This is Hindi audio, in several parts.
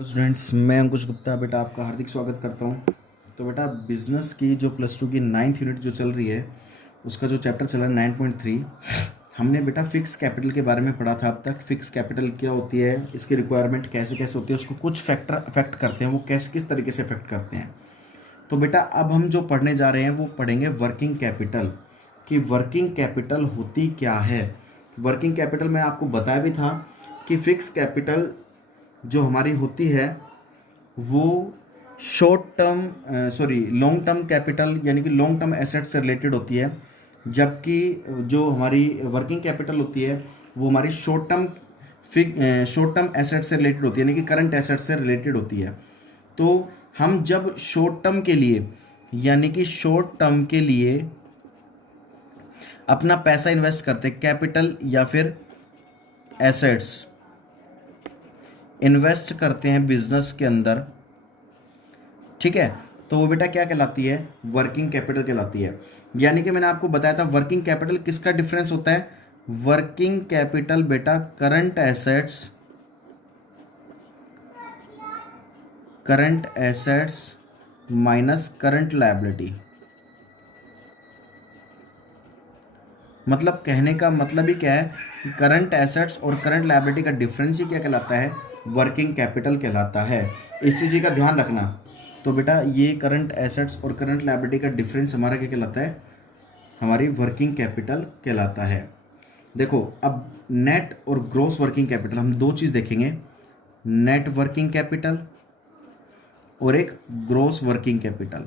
स्टूडेंट्स, मैं अंकुश गुप्ता बेटा आपका हार्दिक स्वागत करता हूं। तो बेटा बिजनेस की जो +2 की 9th यूनिट जो चल रही है उसका जो चैप्टर चला है 9.3, हमने बेटा फिक्स कैपिटल के बारे में पढ़ा था। अब तक फिक्स कैपिटल क्या होती है, इसकी रिक्वायरमेंट कैसे कैसे होती है, उसको कुछ फैक्टर अफेक्ट करते हैं, वो कैसे किस तरीके से अफेक्ट करते हैं। तो बेटा अब हम जो पढ़ने जा रहे हैं वो पढ़ेंगे वर्किंग कैपिटल, कि वर्किंग कैपिटल होती क्या है। वर्किंग कैपिटल में आपको बताया भी था कि फिक्स कैपिटल जो हमारी होती है वो short term long term capital यानी कि लॉन्ग टर्म एसेट से रिलेटेड होती है, जबकि जो हमारी वर्किंग कैपिटल होती है वो हमारी शॉर्ट टर्म एसेट से रिलेटेड होती है, यानी कि करंट एसेट से रिलेटेड होती है। तो हम जब शॉर्ट टर्म के लिए यानी कि शॉर्ट टर्म के लिए अपना पैसा इन्वेस्ट करते हैं, कैपिटल या फिर एसेट्स इन्वेस्ट करते हैं बिजनेस के अंदर, ठीक है, तो वो बेटा क्या कहलाती है, वर्किंग कैपिटल कहलाती है। यानी कि मैंने आपको बताया था वर्किंग कैपिटल किसका डिफरेंस होता है। वर्किंग कैपिटल बेटा current assets minus current liability. मतलब कहने का मतलब ही क्या है कि करंट एसेट्स और करंट लायबिलिटी का डिफरेंस ही क्या कहलाता है, वर्किंग कैपिटल कहलाता है। इस चीज़ का ध्यान रखना। तो बेटा ये करंट एसेट्स और करंट लायबिलिटी का डिफरेंस हमारा क्या कहलाता है, हमारी वर्किंग कैपिटल कहलाता है। देखो अब नेट और ग्रॉस वर्किंग कैपिटल हम दो चीज़ देखेंगे, नेट वर्किंग कैपिटल और एक ग्रॉस वर्किंग कैपिटल।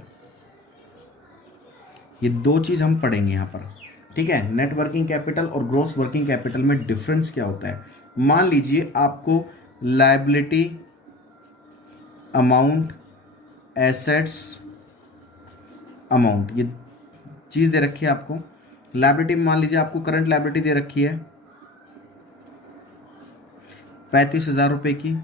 ये दो चीज़ हम पढ़ेंगे यहाँ पर, ठीक है। नेट वर्किंग कैपिटल और ग्रॉस वर्किंग कैपिटल में डिफरेंस क्या होता है। मान लीजिए आपको लायबिलिटी अमाउंट, एसेट्स अमाउंट, ये चीज़ दे रखी है आपको। लायबिलिटी में मान लीजिए आपको करंट लायबिलिटी दे रखी है 35,000 रुपये की,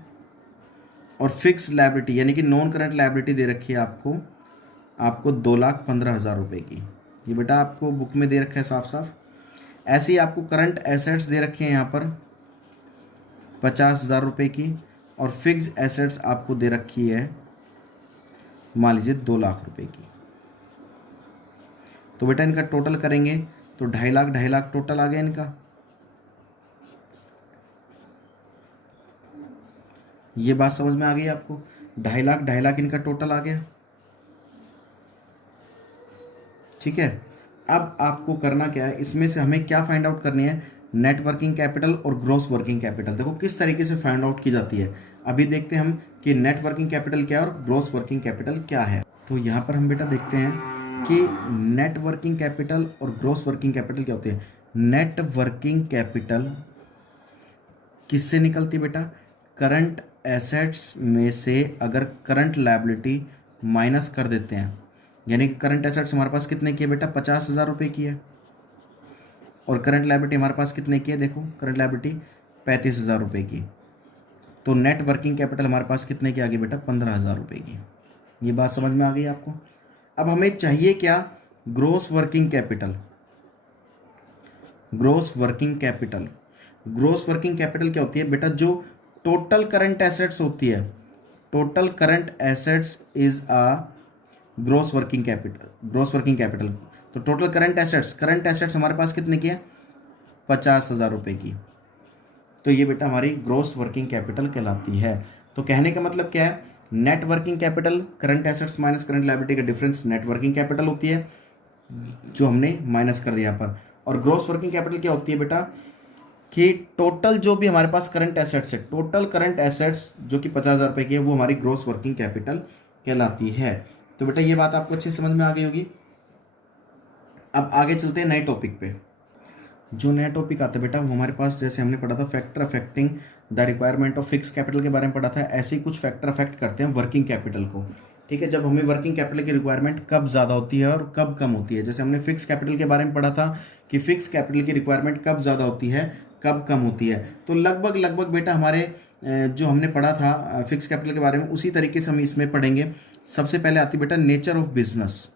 और फिक्स लायबिलिटी यानी कि नॉन करंट लायबिलिटी दे रखी है आपको 2,15,000 रुपये की। ये बेटा आपको बुक में दे रखा है साफ साफ। ऐसे ही आपको करंट एसेट्स दे रखे हैं यहाँ पर 50,000 रुपये की, और फिक्स एसेट्स आपको दे रखी है मान लीजिए 2,00,000 रुपये की। तो बेटा इनका टोटल करेंगे तो 2,50,000 टोटल आ गया इनका। ये बात समझ में आ गई आपको, 2,50,000 इनका टोटल आ गया, ठीक है। अब आपको करना क्या है, इसमें से हमें क्या फाइंड आउट करनी है, नेट वर्किंग कैपिटल और ग्रॉस वर्किंग कैपिटल। देखो किस तरीके से फाइंड आउट की जाती है। अभी देखते हैं हम कि नेट वर्किंग कैपिटल क्या है और ग्रॉस वर्किंग कैपिटल क्या है। तो यहाँ पर हम बेटा देखते हैं कि नेट वर्किंग कैपिटल और ग्रॉस वर्किंग कैपिटल क्या होते हैं। नेट वर्किंग कैपिटल किससे निकलती है बेटा, करंट एसेट्स में से अगर करंट लायबिलिटी माइनस कर देते हैं, यानी कि करंट एसेट्स हमारे पास कितने की है बेटा, 50,000 रुपये की है, और करंट लायबिलिटी हमारे पास कितने की है, देखो करंट लायबिलिटी 35,000 रुपये की। तो नेट वर्किंग कैपिटल हमारे पास कितने की आ गई बेटा, 15,000 रुपये की। ये बात समझ में आ गई आपको। अब हमें चाहिए क्या, gross working capital. Gross working capital, gross working capital क्या होती है बेटा, जो टोटल करंट एसेट्स होती है, total current assets is a gross working capital. Gross working capital तो टोटल करंट एसेट्स हमारे पास कितने की है, 50,000 रुपये की। तो ये बेटा हमारी ग्रॉस वर्किंग कैपिटल कहलाती है। तो कहने का मतलब क्या है, net working capital current assets minus current liability का डिफरेंस नेट वर्किंग कैपिटल होती है, जो हमने माइनस कर दिया यहाँ पर। और ग्रॉस वर्किंग कैपिटल क्या होती है बेटा, कि टोटल जो भी हमारे पास करंट एसेट्स है, टोटल करंट एसेट्स जो कि 50,000 रुपये की है, वो हमारी ग्रॉस वर्किंग कैपिटल कहलाती है। तो बेटा ये बात आपको अच्छे समझ में आ गई होगी। अब आगे चलते हैं नए टॉपिक पे। जो नया टॉपिक आता है बेटा वो हमारे पास, जैसे हमने पढ़ा था factor affecting the requirement of fix capital के बारे में पढ़ा था, ऐसे ही कुछ फैक्टर अफेक्ट करते हैं वर्किंग कैपिटल को, ठीक है। जब हमें वर्किंग कैपिटल की रिक्वायरमेंट कब ज़्यादा होती है और कब कम होती है। जैसे हमने फिक्स कैपिटल के बारे में पढ़ा था कि फिक्स कैपिटल की रिक्वायरमेंट कब ज़्यादा होती है कब कम होती है। तो लगभग बेटा हमारे जो हमने पढ़ा था फिक्स कैपिटल के बारे में, उसी तरीके से हम इसमें पढ़ेंगे। सबसे पहले आती बेटा nature of business.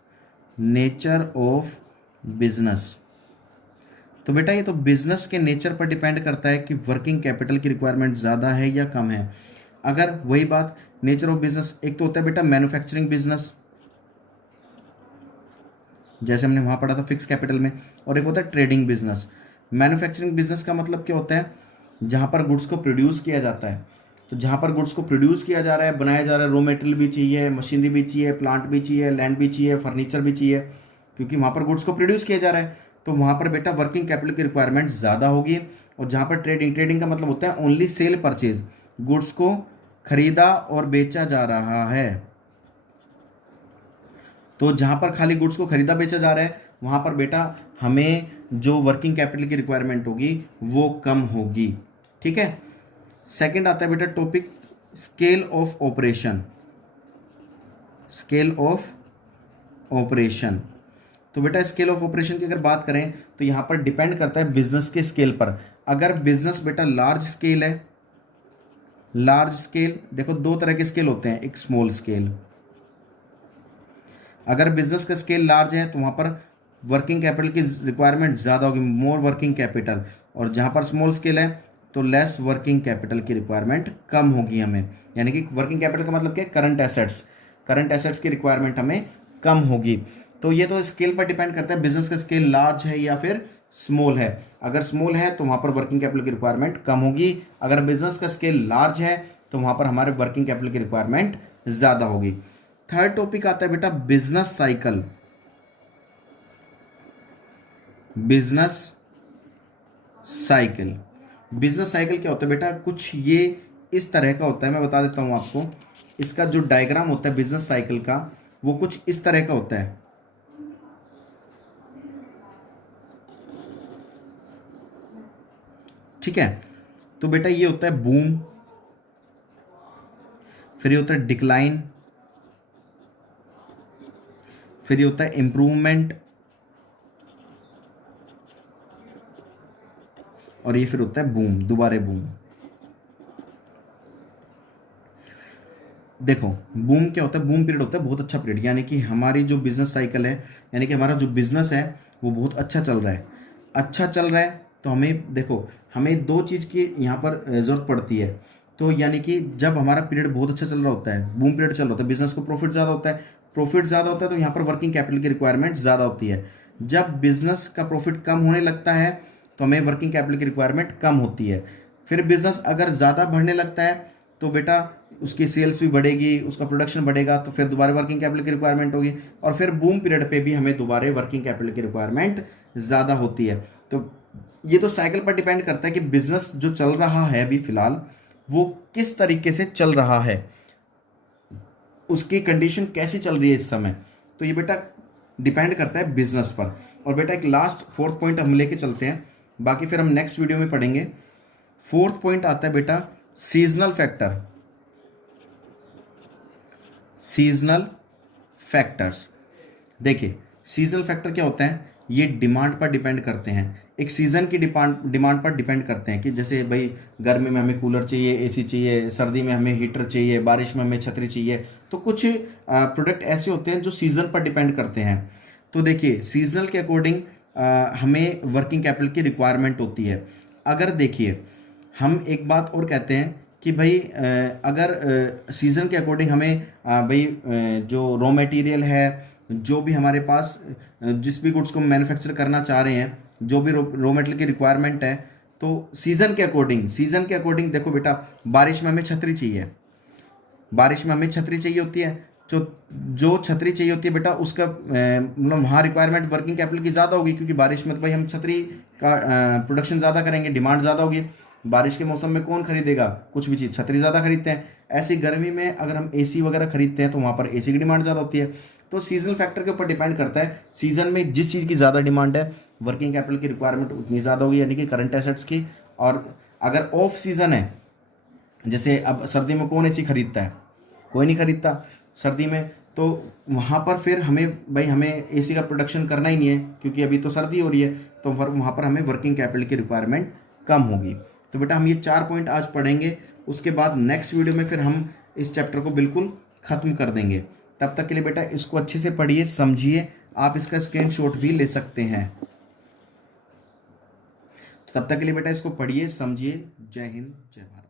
Nature of business, तो बेटा ये तो बिजनेस के नेचर पर डिपेंड करता है कि वर्किंग कैपिटल की रिक्वायरमेंट ज़्यादा है या कम है। अगर वही बात नेचर ऑफ बिजनेस, एक तो होता है बेटा मैन्युफैक्चरिंग बिजनेस, जैसे हमने वहाँ पढ़ा था फिक्स कैपिटल में, और एक होता है ट्रेडिंग बिजनेस। मैन्युफैक्चरिंग बिजनेस का मतलब क्या होता है, जहाँ पर गुड्स को प्रोड्यूस किया जाता है। तो जहाँ पर गुड्स को प्रोड्यूस किया जा रहा है, बनाया जा रहा है, रॉ मटेरियल भी चाहिए, मशीनरी भी चाहिए, प्लांट भी चाहिए, लैंड भी चाहिए, फर्नीचर भी चाहिए, क्योंकि वहाँ पर गुड्स को प्रोड्यूस किया जा रहा है। तो वहाँ पर बेटा वर्किंग कैपिटल की रिक्वायरमेंट ज़्यादा होगी। और जहाँ पर ट्रेडिंग का मतलब होता है ओनली सेल परचेज, गुड्स को खरीदा और बेचा जा रहा है। तो जहाँ पर खाली गुड्स को खरीदा बेचा जा रहा है, वहाँ पर बेटा हमें जो वर्किंग कैपिटल की रिक्वायरमेंट होगी वो कम होगी। ठीक है। सेकंड आता है बेटा topic scale of operation. Scale of operation, तो बेटा स्केल ऑफ ऑपरेशन की अगर बात करें तो यहाँ पर डिपेंड करता है बिजनेस के स्केल पर। अगर बिजनेस बेटा लार्ज स्केल है, लार्ज स्केल, देखो दो तरह के स्केल होते हैं, एक स्मॉल स्केल। अगर बिजनेस का स्केल लार्ज है तो वहाँ पर वर्किंग कैपिटल की रिक्वायरमेंट ज़्यादा होगी, मोर वर्किंग कैपिटल। और जहाँ पर स्मॉल स्केल है तो लेस वर्किंग कैपिटल की रिक्वायरमेंट कम होगी हमें। यानी कि वर्किंग कैपिटल का मतलब क्या है, करंट एसेट्स, करंट एसेट्स की रिक्वायरमेंट हमें कम होगी। तो ये तो स्केल पर डिपेंड करता है, बिजनेस का स्केल लार्ज है या फिर स्मॉल है। अगर स्मॉल है तो वहाँ पर वर्किंग कैपिटल की रिक्वायरमेंट कम होगी, अगर बिजनेस का स्केल लार्ज है तो वहाँ पर हमारे वर्किंग कैपिटल की रिक्वायरमेंट ज़्यादा होगी। थर्ड टॉपिक आता है बेटा business cycle. Business cycle, business cycle क्या होता है बेटा, कुछ ये इस तरह का होता है, मैं बता देता हूँ आपको। इसका जो डायग्राम होता है बिजनेस साइकिल का वो कुछ इस तरह का होता है। ठीक है। तो बेटा ये होता है बूम, फिर ये होता है डिक्लाइन, फिर ये होता है इंप्रूवमेंट, और ये फिर होता है बूम, दोबारे बूम। देखो बूम क्या होता है, बूम पीरियड होता है बहुत अच्छा पीरियड, यानी कि हमारी जो बिजनेस साइकिल है, यानी कि हमारा जो बिजनेस है वो बहुत अच्छा चल रहा है। अच्छा चल रहा है तो हमें देखो, हमें दो चीज़ की यहाँ पर ज़रूरत पड़ती है। तो यानी कि जब हमारा पीरियड बहुत अच्छा चल रहा होता है, बूम पीरियड चल रहा होता है, बिजनेस को प्रॉफिट ज़्यादा होता है, प्रॉफिट ज़्यादा होता है तो यहाँ पर वर्किंग कैपिटल की रिक्वायरमेंट ज़्यादा होती है। जब बिजनेस का प्रॉफिट कम होने लगता है तो हमें वर्किंग कैपिटल की रिक्वायरमेंट कम होती है। फिर बिजनेस अगर ज़्यादा बढ़ने लगता है तो बेटा उसकी सेल्स भी बढ़ेगी, उसका प्रोडक्शन बढ़ेगा, तो फिर दोबारा वर्किंग कैपिटल की रिक्वायरमेंट होगी। और फिर बूम पीरियड पे भी हमें दोबारा वर्किंग कैपिटल की रिक्वायरमेंट ज़्यादा होती है। तो ये तो साइकिल पर डिपेंड करता है कि बिजनेस जो चल रहा है अभी फिलहाल वो किस तरीके से चल रहा है, उसकी कंडीशन कैसी चल रही है इस समय। तो ये बेटा डिपेंड करता है बिजनेस पर। और बेटा एक लास्ट फोर्थ पॉइंट हम लेके चलते हैं, बाकी फिर हम नेक्स्ट वीडियो में पढ़ेंगे। फोर्थ पॉइंट आता है बेटा सीजनल फैक्टर। सीजनल फैक्टर्स, देखिए सीजनल फैक्टर क्या होता है, ये डिमांड पर डिपेंड करते हैं, एक सीज़न की डिमांड पर डिपेंड करते हैं। कि जैसे भाई गर्मी में हमें कूलर चाहिए, एसी चाहिए, सर्दी में हमें हीटर चाहिए, बारिश में हमें छतरी चाहिए। तो कुछ प्रोडक्ट ऐसे होते हैं जो सीज़न पर डिपेंड करते हैं। तो देखिए सीजनल के अकॉर्डिंग हमें वर्किंग कैपिटल की रिक्वायरमेंट होती है। अगर देखिए हम एक बात और कहते हैं कि भाई अगर सीज़न के अकॉर्डिंग हमें भाई जो रॉ मटेरियल है, जो भी हमारे पास जिस भी गुड्स को मैन्युफैक्चर करना चाह रहे हैं, जो भी रॉ मटेरियल की रिक्वायरमेंट है, तो सीज़न के अकॉर्डिंग देखो बेटा, बारिश में हमें छतरी चाहिए, बारिश में हमें छतरी चाहिए होती है। जो छतरी चाहिए होती है बेटा उसका मतलब वहाँ रिक्वायरमेंट वर्किंग कैपिटल की ज़्यादा होगी, क्योंकि बारिश में तो भाई हम छतरी का प्रोडक्शन ज़्यादा करेंगे, डिमांड ज़्यादा होगी। बारिश के मौसम में कौन खरीदेगा कुछ भी चीज़, छतरी ज़्यादा खरीदते हैं। ऐसी गर्मी में अगर हम एसी वगैरह खरीदते हैं तो वहाँ पर एसी की डिमांड ज़्यादा होती है। तो सीजनल फैक्टर के ऊपर डिपेंड करता है, सीजन में जिस चीज़ की ज़्यादा डिमांड है वर्किंग कैपिटल की रिक्वायरमेंट उतनी ज़्यादा होगी, यानी कि करंट एसेट्स की। और अगर ऑफ सीज़न है, जैसे अब सर्दी में कौन एसी खरीदता है, कोई नहीं खरीदता सर्दी में, तो वहाँ पर फिर हमें एसी का प्रोडक्शन करना ही नहीं है, क्योंकि अभी तो सर्दी हो रही है। तो वहाँ पर हमें वर्किंग कैपिटल की रिक्वायरमेंट कम होगी। तो बेटा हम ये 4 पॉइंट आज पढ़ेंगे, उसके बाद नेक्स्ट वीडियो में फिर हम इस चैप्टर को बिल्कुल ख़त्म कर देंगे। तब तक के लिए बेटा इसको अच्छे से पढ़िए, समझिए, आप इसका स्क्रीनशॉट भी ले सकते हैं। तब तक के लिए बेटा इसको पढ़िए, समझिए। जय हिंद, जय भारत।